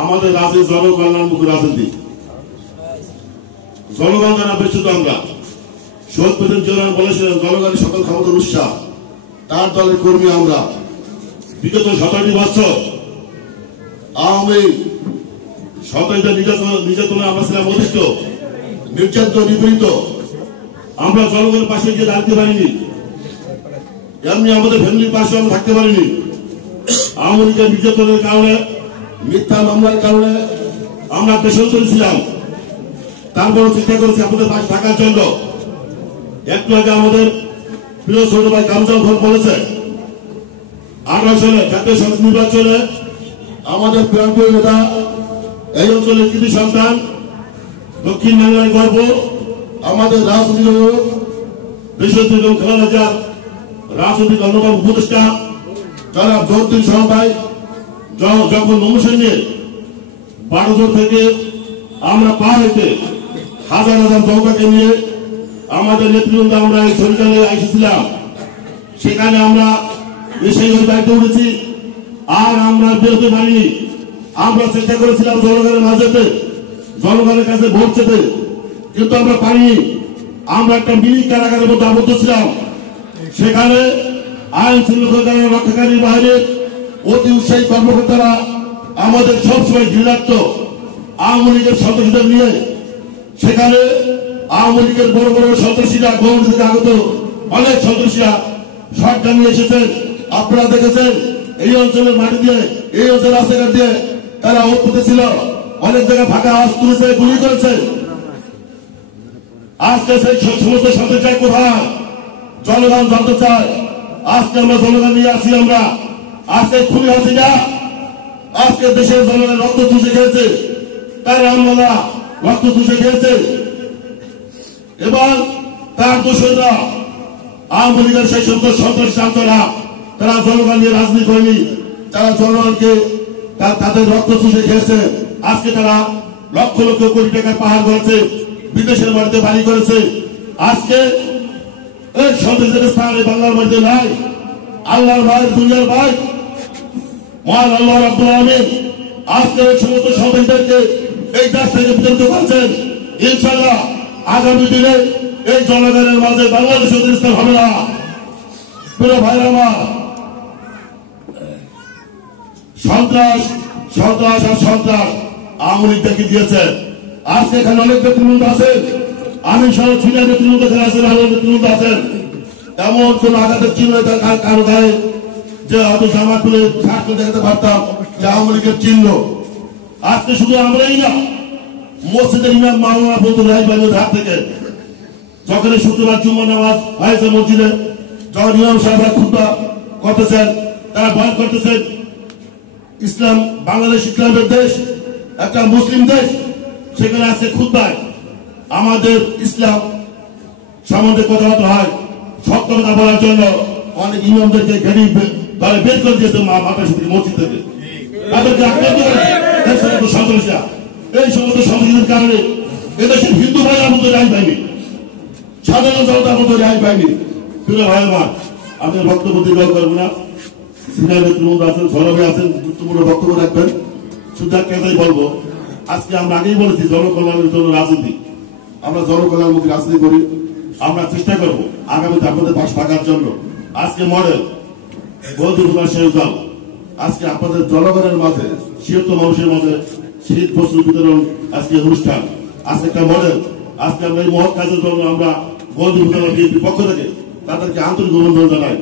আমাদের রাজনীতি জনকল্যাণমুখী রাজনীতি, জনগণ দ্বারা বেষ্টিত। আমরা শহীদ প্রেসিডেন্ট জিয়া রহমান বলেছিলেন, জনগণের সকল ক্ষমতার উৎসাহ, তার দলের কর্মী আমরা। বিগত 17টি বছর আওয়ামী সন্ত্রাসীদের নির্যাতনে আমরা ছিলাম অধিষ্ঠ, নির্যাতিত, নিপীড়িত। আমরা জনগণের পাশে গিয়ে দাঁড়াতে পারিনি, এমনি আমাদের ফ্যামিলির পাশে আমরা থাকতে পারিনি। আওয়ামী লীগের নির্যাতনের কারণে, মিথ্যা মামলার কারণে আমরা দেশান্তরী ছিলাম। তারপরে চেষ্টা করেছি আপনাদের পাশে থাকার জন্য। একটু আগে আমাদের প্রিয় ছোট ভাই কামরুজ্জামান খান বলেছে, 18 সালে জাতীয় সংসদ নির্বাচনে আমাদের প্রান্তীয় নেতা, এই অঞ্চলের কৃতি সন্তান, দক্ষিণ বাংলায় গর্ব, আমাদের রাজনৈতিক দেশনেত্রী এবং খালেদা জিয়ার রাজনৈতিক অন্যতম উপদেষ্টা যারা জোরদিন সভায় যখন নমুসেন নিয়ে 12 থেকে আমরা পার হইতে হাজার হাজার জনতাকে নিয়ে আমাদের নেতৃবৃন্দ আমরা এই সরকারে এসেছিলাম। সেখানে আমরা সেই দায়িত্ব উঠেছি, আর আমরা বেরোতে পারিনি। আমরা চেষ্টা করেছিলাম জনগণের মাঝেতে, জনগণের কাছে ভোট চেতে, কিন্তু আমরা পারিনি। আমরা একটা মিনি কারাগারের মধ্যে আবদ্ধ ছিলাম। সেখানে আইন শৃঙ্খলা রক্ষাকারী বাহিনীর অতি উৎসাহী কর্মকর্তারা আমাদের সবসময় ঘিরে রাখত আওয়ামী লীগের সন্ত্রাসীদের নিয়ে। সেখানে আওয়ামী লীগের বড় বড় সন্ত্রাসীরা, গৌড় থেকে আগত অনেক সন্ত্রাসীরা সরকার নিয়ে এসেছেন। আপনারা দেখেছেন এই অঞ্চলের মাটি দিয়ে, এই অঞ্চলের রাস্তাঘাট দিয়ে তারা ঐক্যতে ছিল, অনেক জায়গায় ফাঁকা আওয়াজ তুলেছে, গুলি করেছে। আজকে সেই সমস্ত সন্ত্রাসীরা কোথায় জনগণ জানতে চায়। আজকে আমরা জনগণ নিয়ে আসি। আমরা আজকে খুনি হাসিনা আজকে দেশের জনগণের রক্ত চুষে খেয়েছে, তার আমরা রক্ত চুষে খেয়েছে, এবং তার দোষরা আওয়ামী লীগের সেই সমস্ত সন্ত্রাসী চাঞ্চরা, তারা জনগণ নিয়ে রাজনীতি করেনি, তারা জনগণকে তাদের রক্ত চুষে খেয়েছে। আজকে তারা লক্ষ লক্ষ কোটি টাকার পাহাড় করেছে, বিদেশের মাটিতে বাড়ি করেছে। আজকে এই সন্ত্রাসীদের স্থান এই বাংলার মাটিতে নাই। আল্লাহর ভাই, দুনিয়ার ভাই, মহান আল্লাহ রাব্বুল আলামিন আজকে এই সমস্ত সন্ত্রাসীদেরকে এই দেশ থেকে বিতাড়িত করছেন। ইনশাআল্লাহ আগামী দিনে এই জনগণের মাঝে বাংলাদেশ স্থান হবে না। প্রিয় ভাইরা আমার, সন্ত্রাস সন্ত্রাস আর সন্ত্রাস আওয়ামী লীগ থেকে দিয়েছে। আজকে এখানে অনেক নেতৃবৃন্দ আছেন, আমি সহ সিনিয়র নেতৃবৃন্দ এখানে আছেন, আরো নেতৃবৃন্দ আছেন। এমন কোন আঘাতের চিহ্ন কারো গায়ে যে হয়তো জামা খুলে শার্ট দেখাতে পারতাম যে আওয়ামী লীগের চিহ্ন। আজকে শুধু আমরাই না, মসজিদের ইমাম মাওলানা পর্যন্ত রেহাই পাইল হাত থেকে। যখন শুক্রবার জুম্মা নামাজ হয়েছে মসজিদে, যখন ইমাম সাহেবরা খুতবা করতেছেন, তারা বয়ান করতেছেন, ইসলাম, বাংলাদেশ ইসলামের দেশ, একটা মুসলিম দেশ, সেখানে আছে খুতবায় আমাদের ইসলাম সম্বন্ধে কথাবার্তা হয়। সত্য কথা বলার জন্য অনেক ইমামদেরকে ঘেরি বের করে দিয়েছে মাথা সুতি মসজিদ থেকে, তাদেরকে আক্রান্ত করেছে এই সমস্ত সন্ত্রাসীরা। এই সমস্ত সন্ত্রাসীদের কারণে এদেশের হিন্দু ভাইয়ের মতো রেহাই পায়নি, সাধারণ জনতার মতো রেহাই পায়নি। প্রিয় ভাই আমার, আমি বক্তব্য দীর্ঘ করবো না। সিনিয়র নেতৃবৃন্দ আছেন, সরবে আছেন, গুরুত্বপূর্ণ বক্তব্য রাখবেন। শুধু একটাই বলবো, আজকে আমরা আগেই বলেছি জনকল্যাণের জন্য রাজনীতি, আমরা জনকল্যাণমুখী রাজনীতি করি। আমরা চেষ্টা করবো আগামীতে আপনাদের পাশে থাকার জন্য। আজকে মডেল বৌদ্ধ শেষ দল, আজকে আপনাদের জনগণের মাঝে, শীত মানুষের মাঝে শীত বস্ত্র বিতরণ আজকে অনুষ্ঠান, আজকে একটা মডেল। আজকে আমরা এই মহৎ কাজের জন্য আমরা বৌদ্ধ বিএনপির পক্ষ থেকে তাদেরকে আন্তরিক অভিনন্দন জানাই।